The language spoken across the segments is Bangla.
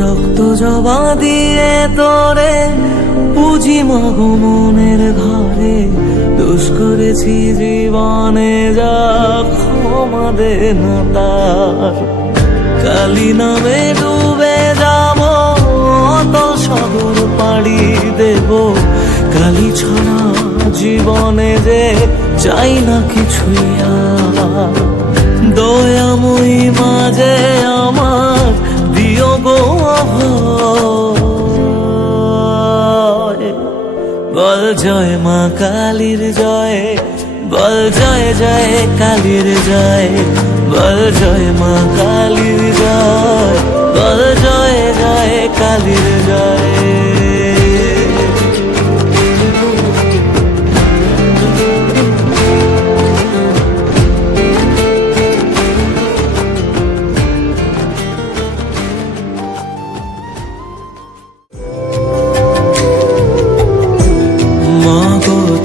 রক্ত জবা দিয়ে তোরে পুঁজি মাগো মনের ঘরে, দোষ করেছি জীবনে যা ক্ষমা দে না তার। কালী নামে ডুবে যাব অতল সাগর পাড়ি দেব, কালী ছাড়া জীবনে যে চাই না কিছুই আর। দয়াময়ী মাঝে আমার দিও গো অভয়, বল জয় মা কালীর জয়, বল জয় জয় কালীর জয়, বল জয় মা কালীর জয়, বল জয় জয় কালীর জয়।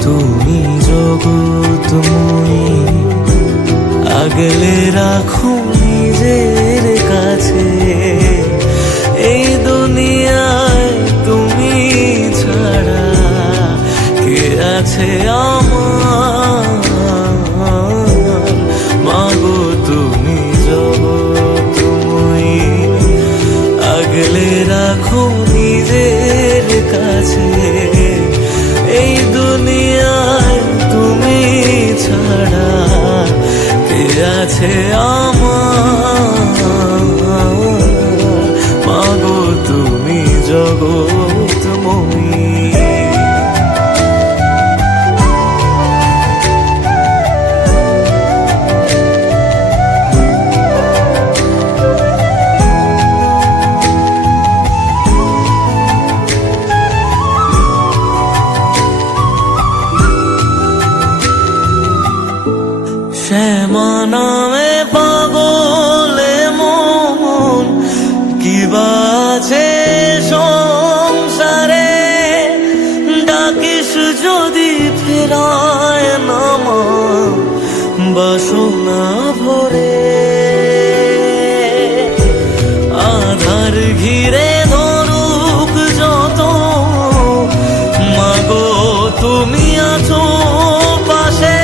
তুমি জগৎময়ী, আগলে রাখো নিজের কাছে, এই দুনিয়ায় তুমি ছাড়া কে আছে আমার। মাগো তুমি জগৎময়ী, আগলে রাখো নিজের কাছে, এই দুনিয়ায় তুমি ছাড়া কে আছে আমার। মাগো তুমি জগৎময়ী। শ্যামা নামে পাগলে মন কি বাছে সংসারে, ডাকিস যদি ফেরায় না মা বাসনা ভরে। আধার ঘিরে ধরুক যত, মাগো তুমি আছো পাশে।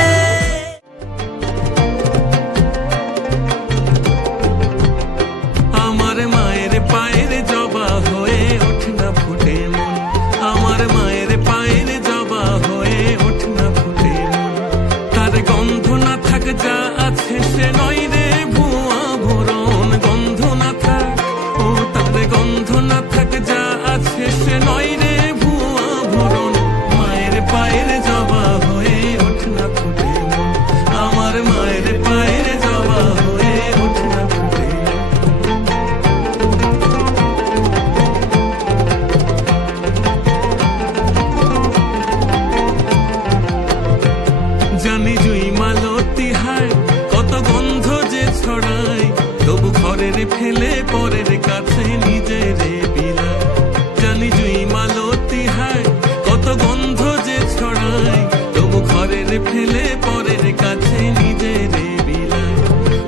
জানি জুই মালতী হায় কত গন্ধ যে ছড়ায়, তবু ঘরের ফেলে পরের কাছে নিজের বিলায়। জানি জুই মালতী হায় কত গন্ধ যে ছড়ায়, তবু ঘরের ফেলে পরের কাছে নিজের বিলায়।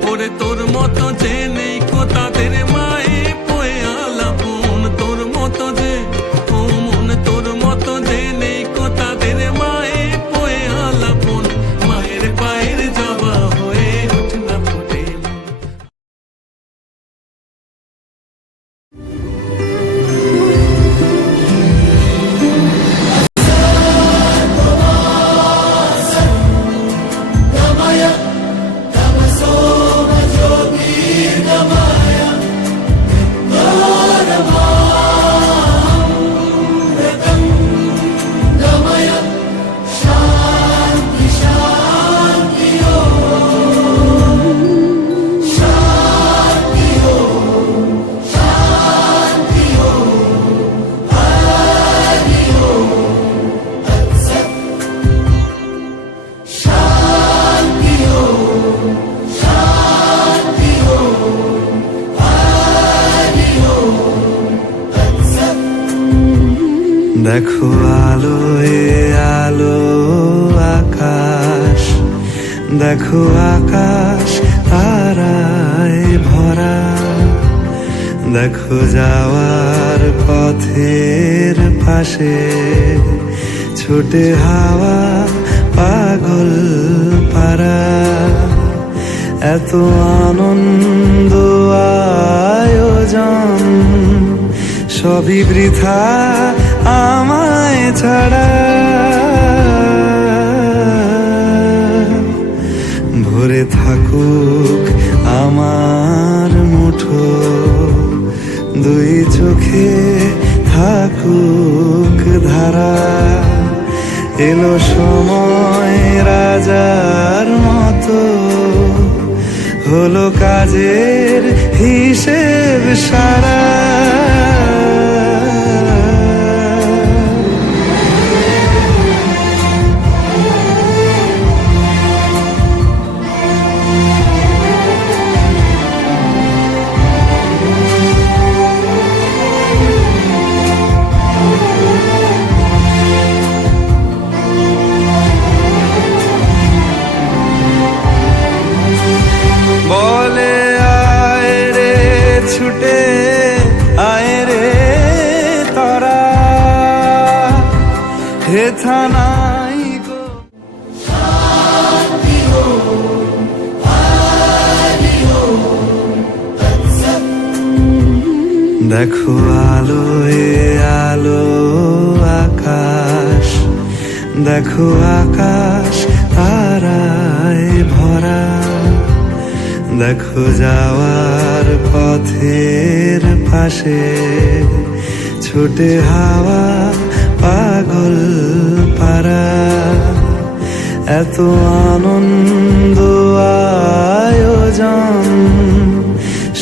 ওরে তোর মতো যে নেই কো তাদের মায়ে পোয়ে আলাপন, তোর মতো যে ও মন তোর মতো যে নেই কো তাদের মায়ে পোয়ে আলাপন। মায়ের পায়ের জবা হয়ে ওঠ না ফুটে মন। দেখো আলোয় আলো আকাশ, দেখো আকাশ তারায় ভরা, দেখো যাওয়ার পথের পাশে ছোটে হাওয়া পাগল পারা, এত আনন্দ আয়োজন সবই বৃথা আমায় ছাড়া। ভরে থাকুক আমার মুঠো, দুই চোখে থাকুক ধারা, এলো সময় রাজার মতো, হলো কাজের হিসেব সারা। বলে আয় রে ছুটে আয় রে তারা, হেথা নাই গো। দেখো আলোয় আলো আকাশ, দেখো আকাশ তারায় ভরা, দেখো যাওয়ার পথের পাশে ছোটে হাওয়া পাগল পারা, এত আনন্দ আয়োজন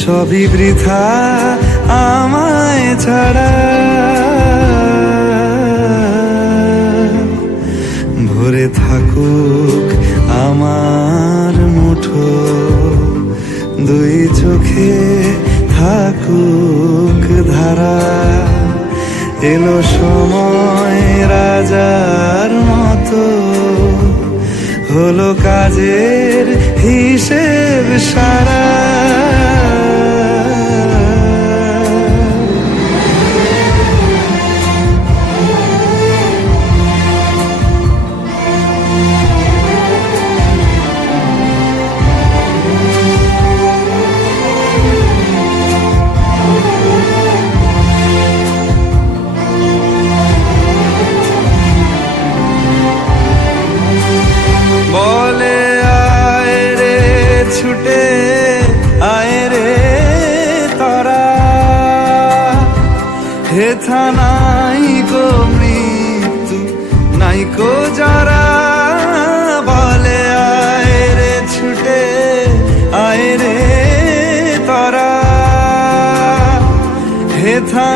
সবই বৃথা আমায় ছাড়া। ভরে থাকুক আমার মুঠো, দুই চোখে থাকুক ধারা, এলো সময় রাজার মতো, হলো কাজের হিসেব সারা। বলে আয় রে ছুটে আয় রে তারা, হেথা নাই গো মৃত্যু নাই গো যারা। বলে আয় রে ছুটে আয় রে তারা, হেথা